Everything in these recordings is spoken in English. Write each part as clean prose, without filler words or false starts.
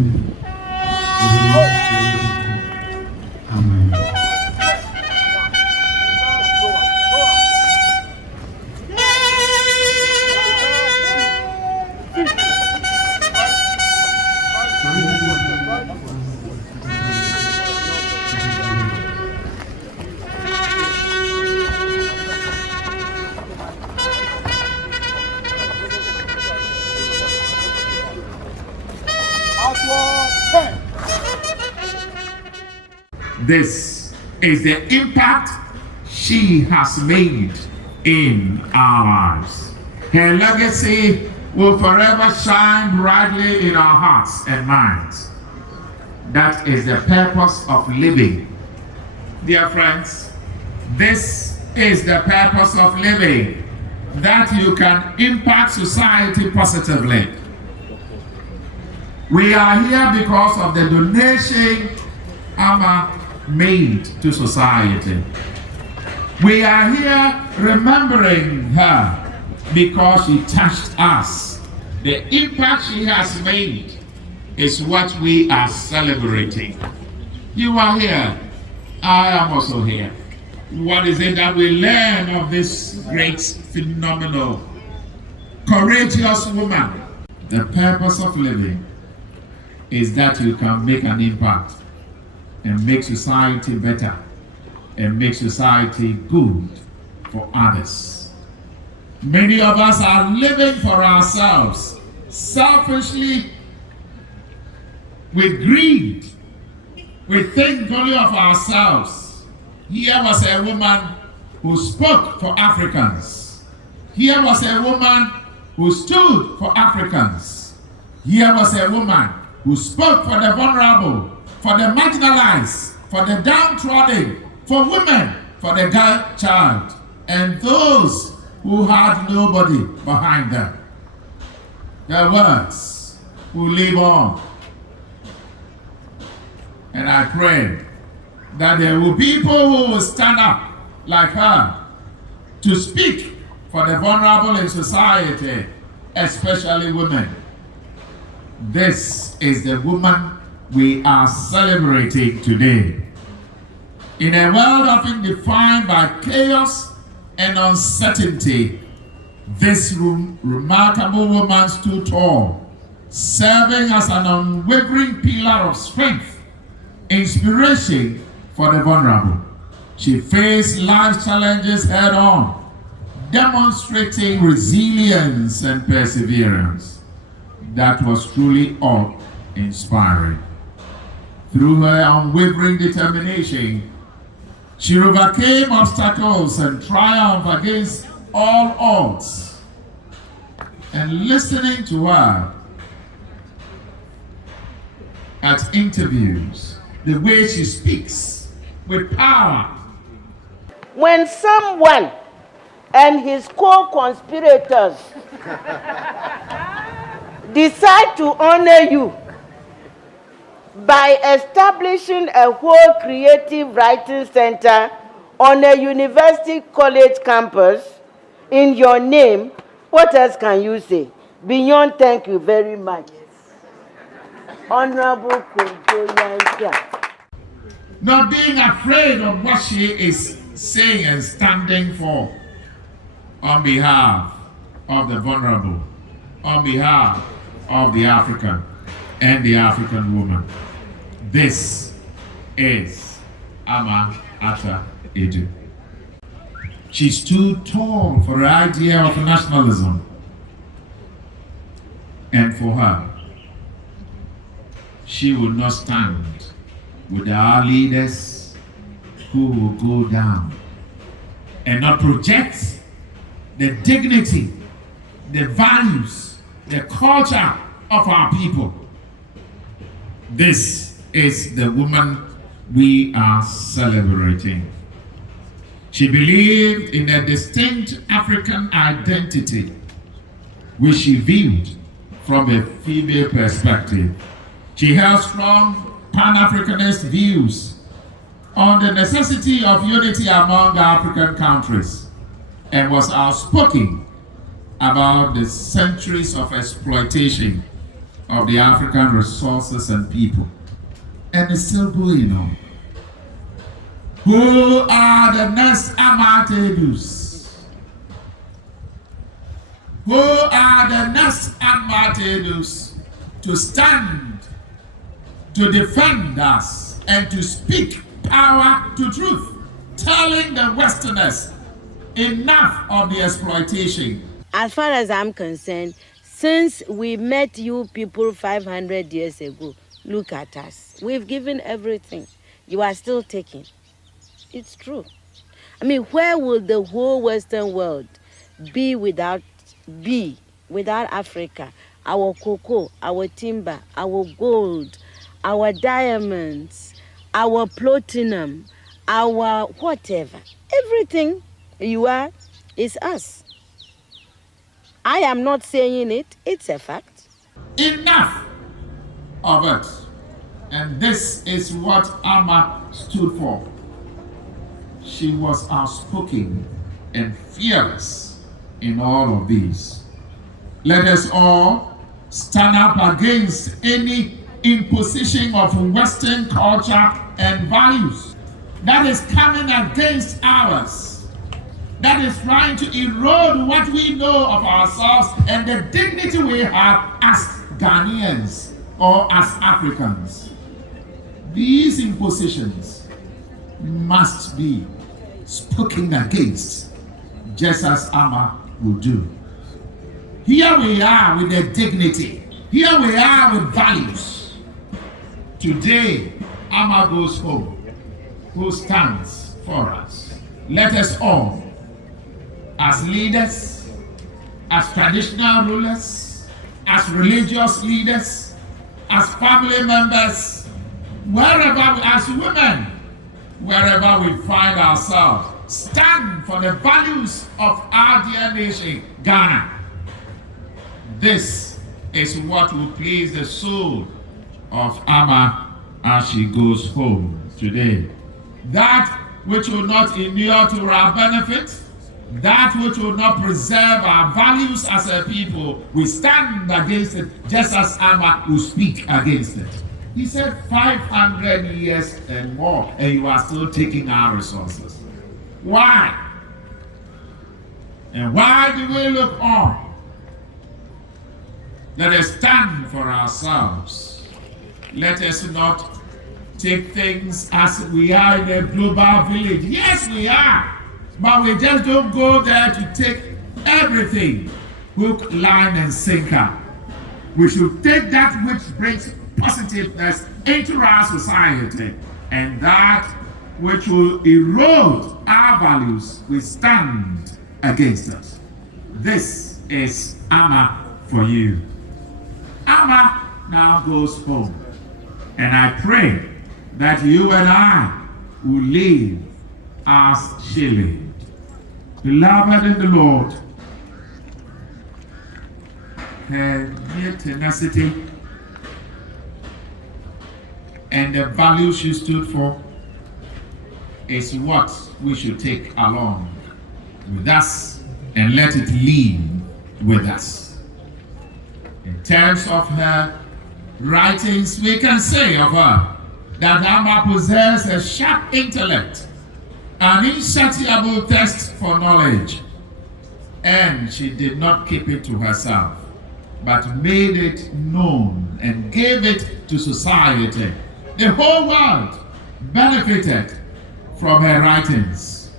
Amen. This is the impact she has made in our lives. Her legacy will forever shine brightly in our hearts and minds. That is the purpose of living. Dear friends, this is the purpose of living, that you can impact society positively. We are here because of the donation Amma made to society. We are here remembering her because she touched us. The impact she has made is what we are celebrating. You are here. I am also here. What is it that we learn of this great, phenomenal, courageous woman? The purpose of living is that you can make an impact and make society better and make society good for others. Many of us are living for ourselves, selfishly, with greed. We think only of ourselves. Here was a woman who spoke for Africans. Here was a woman who stood for Africans. Here was a woman who spoke for the vulnerable, for the marginalized, for the downtrodden, for women, for the girl child, and those who had nobody behind them. Their words will live on. And I pray that there will be people who will stand up like her to speak for the vulnerable in society, especially women. This is the woman we are celebrating today. In a world often defined by chaos and uncertainty, this remarkable woman stood tall, serving as an unwavering pillar of strength, inspiration for the vulnerable. She faced life's challenges head on, demonstrating resilience and perseverance that was truly awe-inspiring. Through her unwavering determination, she overcame obstacles and triumphed against all odds. And listening to her at interviews, the way she speaks with power. When someone and his co-conspirators decide to honor you by establishing a whole creative writing center on a university college campus in your name, what else can you say? Beyond thank you very much. Honorable Kwabena. Not being afraid of what she is saying and standing for on behalf of the vulnerable, on behalf of the African and the African woman. This is Amma Ata Aidoo. She stood tall for the idea of nationalism, and for her, she will not stand with our leaders who will go down and not project the dignity, the values, the culture of our people. This is the woman we are celebrating. She believed in a distinct African identity, which she viewed from a female perspective. She held strong Pan-Africanist views on the necessity of unity among African countries and was outspoken about the centuries of exploitation of the African resources and people. And it's still going on. Who are the next Aidoo's? Who are the next Aidoo's to stand, to defend us, and to speak power to truth, telling the Westerners enough of the exploitation? As far as I'm concerned, since we met you people 500 years ago, look at us. We've given everything. You are still taking. It's true. I mean, where will the whole Western world be without Africa? Our cocoa, our timber, our gold, our diamonds, our platinum, our whatever. Everything you are is us. I am not saying it, it's a fact. Enough of it. And this is what Amma stood for. She was outspoken and fearless in all of these. Let us all stand up against any imposition of Western culture and values that is coming against ours, that is trying to erode what we know of ourselves and the dignity we have as Ghanaians or as Africans. These impositions must be spoken against, just as Amma will do. Here we are with the dignity. Here we are with values. Today, Amma goes home. Who stands for us? Let us all, as leaders, as traditional rulers, as religious leaders, as family members, wherever, as women, wherever we find ourselves, stand for the values of our dear nation, Ghana. This is what will please the soul of Amma as she goes home today. That which will not inure to our benefit, that which will not preserve our values as a people, we stand against it, just as Amma will speak against it. He said 500 years and more, and you are still taking our resources. Why? And why do we look on? Let us stand for ourselves. Let us not take things as we are in a global village. Yes, we are. But we just don't go there to take everything, hook, line, and sinker. We should take that which brings positiveness into our society, and that which will erode our values, we stand against us. This is Amma for you. Amma now goes home, and I pray that you and I will live as she lived. Beloved in the Lord, her mere tenacity and the values she stood for is what we should take along with us and let it live with us. In terms of her writings, we can say of her that Amma possessed a sharp intellect, an insatiable thirst for knowledge, and she did not keep it to herself, but made it known and gave it to society. The whole world benefited from her writings.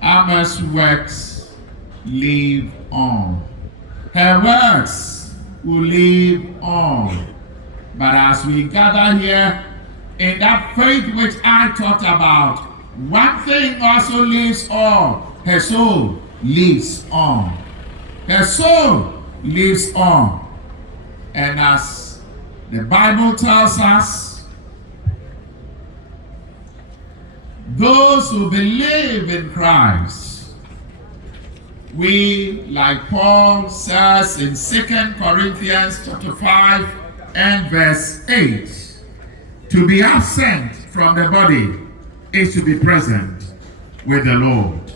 Amma's works live on. Her works will live on. But as we gather here in that faith which I talked about, one thing also lives on. Her soul lives on. Her soul lives on. And as the Bible tells us, those who believe in Christ, we, like Paul says in 2 Corinthians chapter 5 and verse 8, to be absent from the body is to be present with the Lord.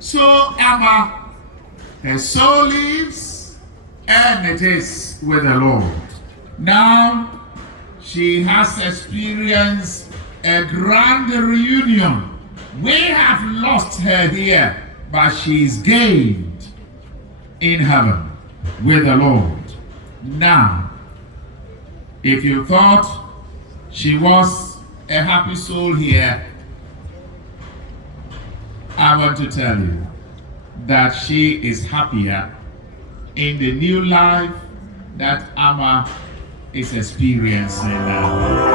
So Amma, her soul lives, and it is with the Lord. Now she has experienced a grand reunion. We have lost her here, but she's gained in heaven with the Lord. Now, if you thought she was a happy soul here, I want to tell you that she is happier in the new life that Amma is experiencing now.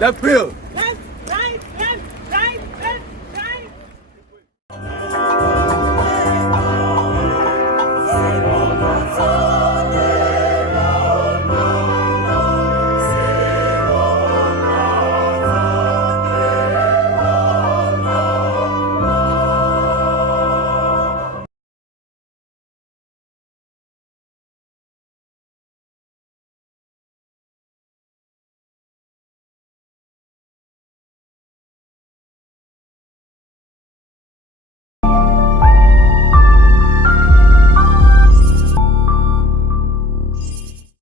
Left wheel.